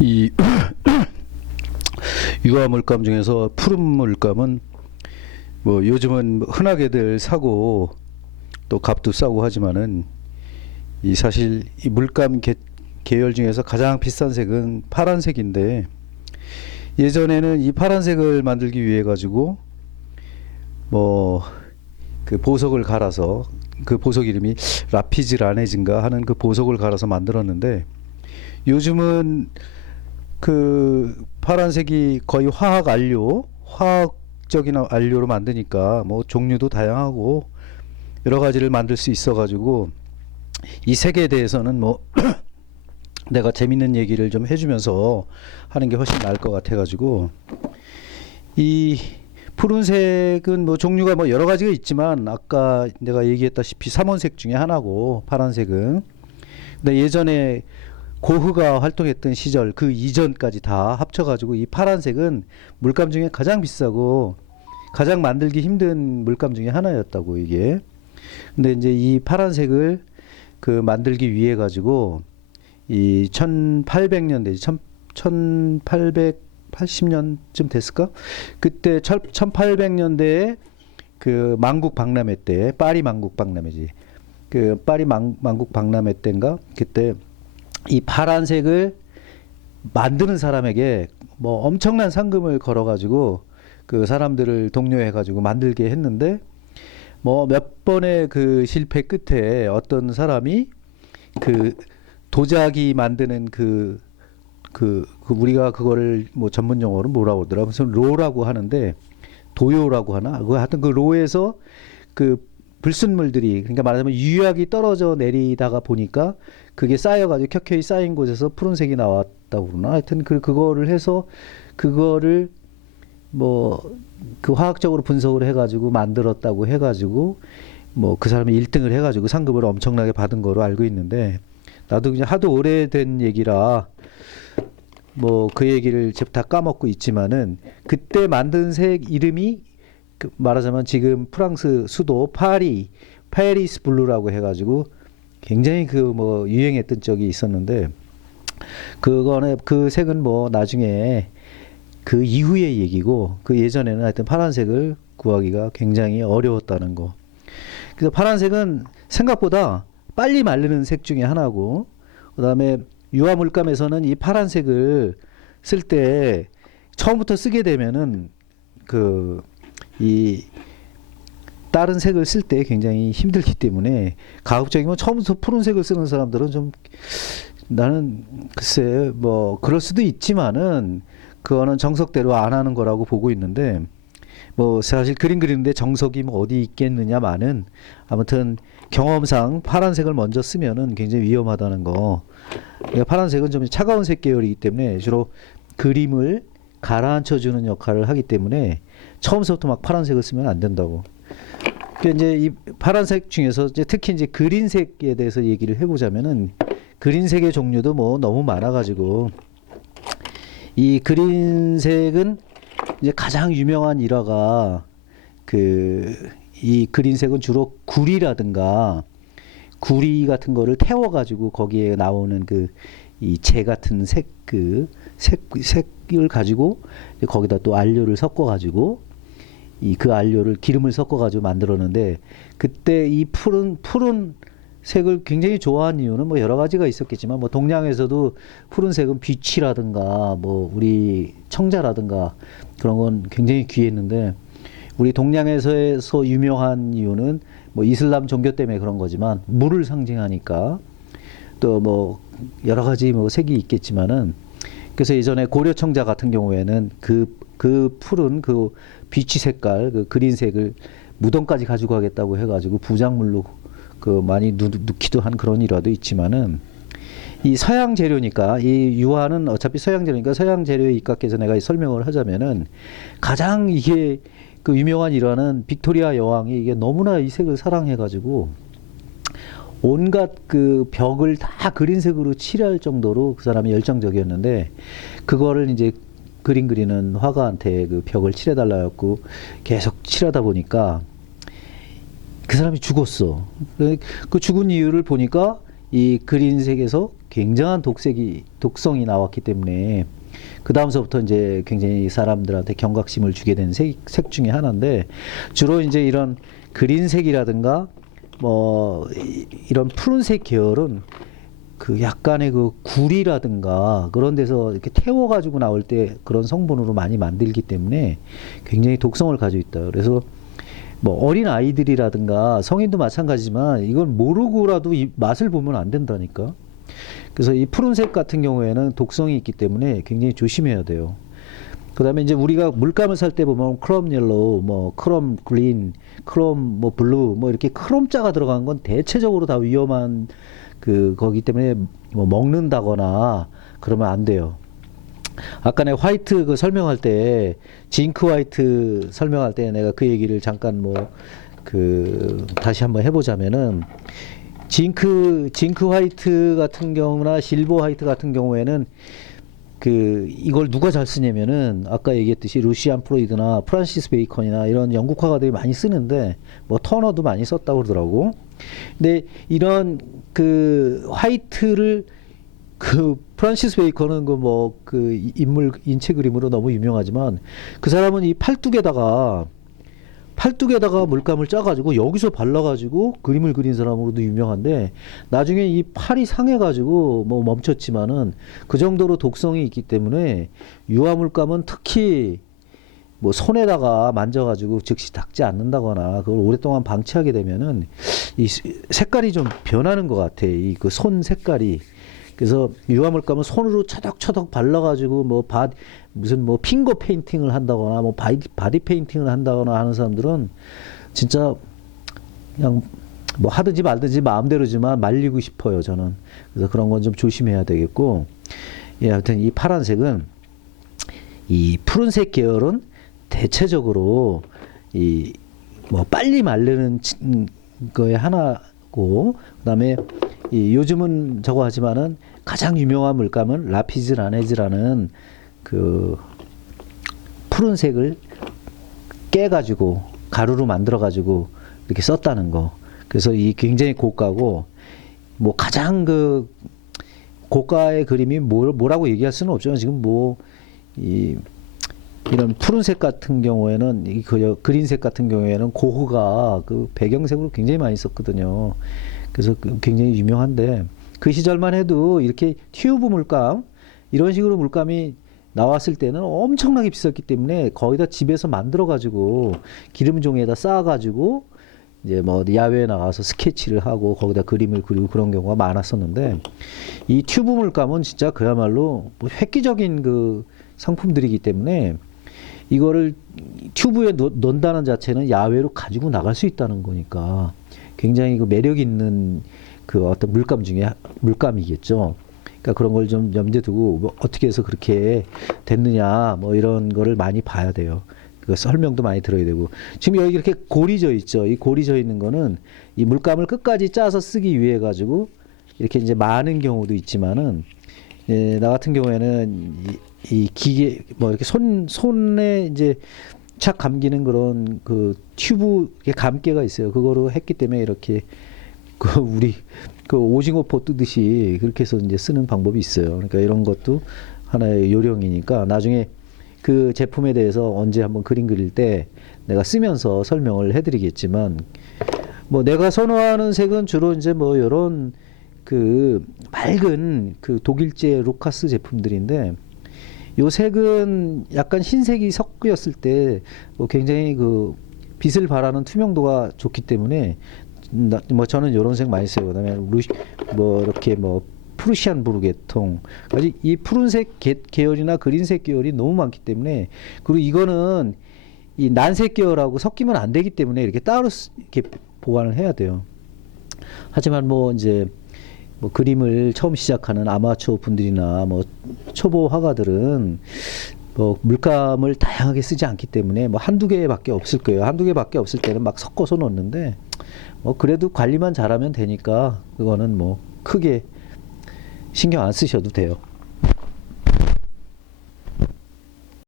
이 유화 물감 중에서 푸른 물감은 뭐 요즘은 흔하게들 사고 또 값도 싸고 하지만은 이 사실 이 물감 계, 계열 중에서 가장 비싼 색은 파란색인데 예전에는 이 파란색을 만들기 위해 가지고 뭐 그 보석을 갈아서 그 보석 이름이 라피즈 라네즈인가 하는 그 보석을 갈아서 만들었는데 요즘은 그 파란색이 거의 화학 안료, 화학적인 안료로 만드니까 뭐 종류도 다양하고 여러 가지를 만들 수 있어 가지고 이 색에 대해서는 뭐 내가 재밌는 얘기를 좀 해주면서 하는 게 훨씬 나을 것 같아 가지고 이 푸른색은 뭐 종류가 뭐 여러 가지가 있지만 아까 내가 얘기했다시피 삼원색 중에 하나고 파란색은. 근데 예전에 고흐가 활동했던 시절 그 이전까지 다 합쳐가지고 이 파란색은 물감 중에 가장 비싸고 가장 만들기 힘든 물감 중에 하나였다고 이게. 근데 이제 이 파란색을 그 만들기 위해 가지고 이 1800년대 1880년쯤 됐을까? 그때 1800년대에 그 만국 박람회 때 파리 만국 박람회지. 그 파리 만, 만국 박람회 때인가? 그때 이 파란색을 만드는 사람에게 뭐 엄청난 상금을 걸어가지고 그 사람들을 독려해가지고 만들게 했는데 뭐 몇 번의 그 실패 끝에 어떤 사람이 그 도자기 만드는 그, 그, 그 우리가 그거를 뭐 전문 용어로 뭐라고 하더라? 무슨 로라고 하는데 도요라고 하나? 그 하여튼 그 로에서 그 불순물들이 그러니까 말하자면 유약이 떨어져 내리다가 보니까 그게 쌓여가지고 켜켜이 쌓인 곳에서 푸른색이 나왔다고 그러나? 하여튼 그 그거를 해서 그거를 뭐 그 화학적으로 분석을 해가지고 만들었다고 해가지고 뭐 그 사람이 1등을 해가지고 상금을 엄청나게 받은 거로 알고 있는데 나도 그냥 하도 오래된 얘기라 뭐 그 얘기를 지금 다 까먹고 있지만은 그때 만든 색 이름이 그 말하자면 지금 프랑스 수도 파리 파리스 블루라고 해가지고 굉장히 그 뭐 유행했던 적이 있었는데 그거는 그 색은 뭐 나중에 그 이후의 얘기고 그 예전에는 하여튼 파란색을 구하기가 굉장히 어려웠다는 거. 그래서 파란색은 생각보다 빨리 마르는 색 중에 하나고 그다음에 유화 물감에서는 이 파란색을 쓸 때 처음부터 쓰게 되면은 그 이 다른 색을 쓸 때 굉장히 힘들기 때문에 가급적이면 처음부터 푸른색을 쓰는 사람들은 좀 나는 글쎄 뭐 그럴 수도 있지만은 그거는 정석대로 안 하는 거라고 보고 있는데 뭐 사실 그림 그리는데 정석이 뭐 어디 있겠느냐마는 아무튼 경험상 파란색을 먼저 쓰면은 굉장히 위험하다는 거. 그러니까 파란색은 좀 차가운 색 계열이기 때문에 주로 그림을 가라앉혀 주는 역할을 하기 때문에 처음부터 막 파란색을 쓰면 안 된다고. 그 이제 이 파란색 중에서 이제 특히 이제 그린색에 대해서 얘기를 해보자면은 그린색의 종류도 뭐 너무 많아가지고 이 그린색은 이제 가장 유명한 일화가 그 이 그린색은 주로 구리라든가 구리 같은 거를 태워 가지고 거기에 나오는 그 이 재 같은 색 그 색 색을 가지고 거기다 또 안료를 섞어 가지고 이그 안료를 기름을 섞어 가지고 만들었는데 그때 이 푸른 푸른 색을 굉장히 좋아한 이유는 뭐 여러 가지가 있었겠지만 뭐 동양에서도 푸른색은 빛이라든가 뭐 우리 청자라든가 그런 건 굉장히 귀했는데 우리 동양에서에서 유명한 이유는 뭐 이슬람 종교 때문에 그런 거지만 물을 상징하니까 또 뭐 여러 가지 뭐 색이 있겠지만은 그래서 예전에 고려 청자 같은 경우에는 그 그 푸른 그 비치 색깔 그 그린색을 무덤까지 가지고 가겠다고 해가지고 부작물로 그 많이 누, 넣기도 한 그런 일화도 있지만은 이 서양 재료니까 이 유화는 어차피 서양 재료니까 서양 재료에 입각해서 내가 설명을 하자면은 가장 이게 그 유명한 일화는 빅토리아 여왕이 이게 너무나 이 색을 사랑해가지고 온갖 그 벽을 다 그린색으로 칠할 정도로 그 사람이 열정적이었는데 그거를 이제 그림 그리는 화가한테 그 벽을 칠해달라고 계속 칠하다 보니까 그 사람이 죽었어. 그- 그 죽은 이유를 보니까 이 그린색에서 굉장한 독색이 독성이 나왔기 때문에 그 다음서부터 이제 굉장히 사람들한테 경각심을 주게 된 색, 색 중에 하나인데 주로 이제 이런 그린색이라든가 뭐 이- 이런 푸른색 계열은 그 약간의 그 구리라든가 그런 데서 이렇게 태워 가지고 나올 때 그런 성분으로 많이 만들기 때문에 굉장히 독성을 가지고 있다. 그래서 뭐 어린 아이들이라든가 성인도 마찬가지지만 이걸 모르고라도 이 맛을 보면 안 된다니까. 그래서 이 푸른색 같은 경우에는 독성이 있기 때문에 굉장히 조심해야 돼요. 그다음에 이제 우리가 물감을 살 때 보면 크롬 옐로우, 뭐 크롬 그린, 크롬 뭐 블루, 뭐 이렇게 크롬자가 들어간 건 대체적으로 다 위험한 그 거기 때문에 뭐 먹는다거나 그러면 안 돼요. 아까 내가 화이트 그 설명할 때 징크 화이트 설명할 때 내가 그 얘기를 잠깐 뭐 그 다시 한번 해보자면은 징크 징크 화이트 같은 경우나 실버 화이트 같은 경우에는 그 이걸 누가 잘 쓰냐면은 아까 얘기했듯이 루시안 프로이드나 프란시스 베이컨이나 이런 영국 화가들이 많이 쓰는데 뭐 터너도 많이 썼다고 그러더라고. 근데 이런 그 화이트를 그 프란시스 베이컨은 그뭐 그 인물 인체 그림으로 너무 유명하지만 그 사람은 이 팔뚝에다가 팔뚝에다가 물감을 짜가지고 여기서 발라가지고 그림을 그린 사람으로도 유명한데 나중에 이 팔이 상해가지고 뭐 멈췄지만은 그 정도로 독성이 있기 때문에 유화 물감은 특히 뭐 손에다가 만져가지고 즉시 닦지 않는다거나 그걸 오랫동안 방치하게 되면은 이 스- 색깔이 좀 변하는 것 같아. 이 그 손 색깔이. 그래서 유화물 감은 손으로 처덕처덕 발라가지고 뭐 바, 무슨 뭐 핑거 페인팅을 한다거나 뭐 바디, 바디 페인팅을 한다거나 하는 사람들은 진짜 그냥 뭐 하든지 말든지 마음대로지만 말리고 싶어요 저는. 그래서 그런 건 좀 조심해야 되겠고. 예, 하여튼 이 파란색은 이 푸른색 계열은 대체적으로 이 뭐 빨리 음, 거에 하나고 그다음에 이 요즘은 저거 하지만은 가장 유명한 물감은 라피즈 라네즈라는 그 푸른색을 깨 가지고 가루로 만들어 가지고 이렇게 썼다는 거. 그래서 이 굉장히 고가고 뭐 가장 그 고가의 그림이 뭐, 뭐라고 얘기할 수는 없지만 지금 뭐 이 이런 푸른색 같은 경우에는 이 그, 그린색 같은 경우에는 고흐가 그 배경색으로 굉장히 많이 썼거든요. 그래서 그 굉장히 유명한데 그 시절만 해도 이렇게 튜브 물감 이런 식으로 물감이 나왔을 때는 엄청나게 비쌌기 때문에 거의 다 집에서 만들어 가지고 기름종이에다 쌓아 가지고 이제 뭐 야외에 나가서 스케치를 하고 거기다 그림을 그리고 그런 경우가 많았었는데 이 튜브 물감은 진짜 그야말로 뭐 획기적인 그 상품들이기 때문에 이거를 튜브에 넣, 넣는다는 자체는 야외로 가지고 나갈 수 있다는 거니까 굉장히 그 매력 있는 그 어떤 물감 중에 하- 물감이겠죠. 그러니까 그런 걸 좀 염두에 두고 뭐 어떻게 해서 그렇게 됐느냐 뭐 이런 거를 많이 봐야 돼요. 그 설명도 많이 들어야 되고 지금 여기 이렇게 골이 져 있죠. 이 골이 져 있는 거는 이 물감을 끝까지 짜서 쓰기 위해 가지고 이렇게 이제 많은 경우도 있지만은 예, 나 같은 경우에는 이, 이 기계 뭐 이렇게 손 손에 이제 착 감기는 그런 그 튜브 감개가 있어요. 그거로 했기 때문에 이렇게 그 우리 그 오징어 포 뜨듯이 그렇게 해서 이제 쓰는 방법이 있어요. 그러니까 이런 것도 하나의 요령이니까 나중에 그 제품에 대해서 언제 한번 그림 그릴 때 내가 쓰면서 설명을 해드리겠지만 뭐 내가 선호하는 색은 주로 이제 뭐 이런 그 맑은 그 독일제 로카스 제품들인데 요 색은 약간 흰색이 섞였을 때뭐 굉장히 그 빛을 발하는 투명도가 좋기 때문에 나- 뭐 저는 요런 색 많이 써요. 그다음에 루시 뭐 이렇게 뭐 프루시안 부르게통 아직 이 푸른색 계, 계열이나 그린색 계열이 너무 많기 때문에 그리고 이거는 이 난색 계열하고 섞이면 안 되기 때문에 이렇게 따로 쓰- 이렇게 보관을 해야 돼요. 하지만 뭐 이제 뭐 그림을 처음 시작하는 아마추어 분들이나 뭐 초보 화가들은 뭐 물감을 다양하게 쓰지 않기 때문에 뭐 한두 개밖에 없을 거예요. 한두 개밖에 없을 때는 막 섞어서 넣는데 뭐 그래도 관리만 잘하면 되니까 그거는 뭐 크게 신경 안 쓰셔도 돼요.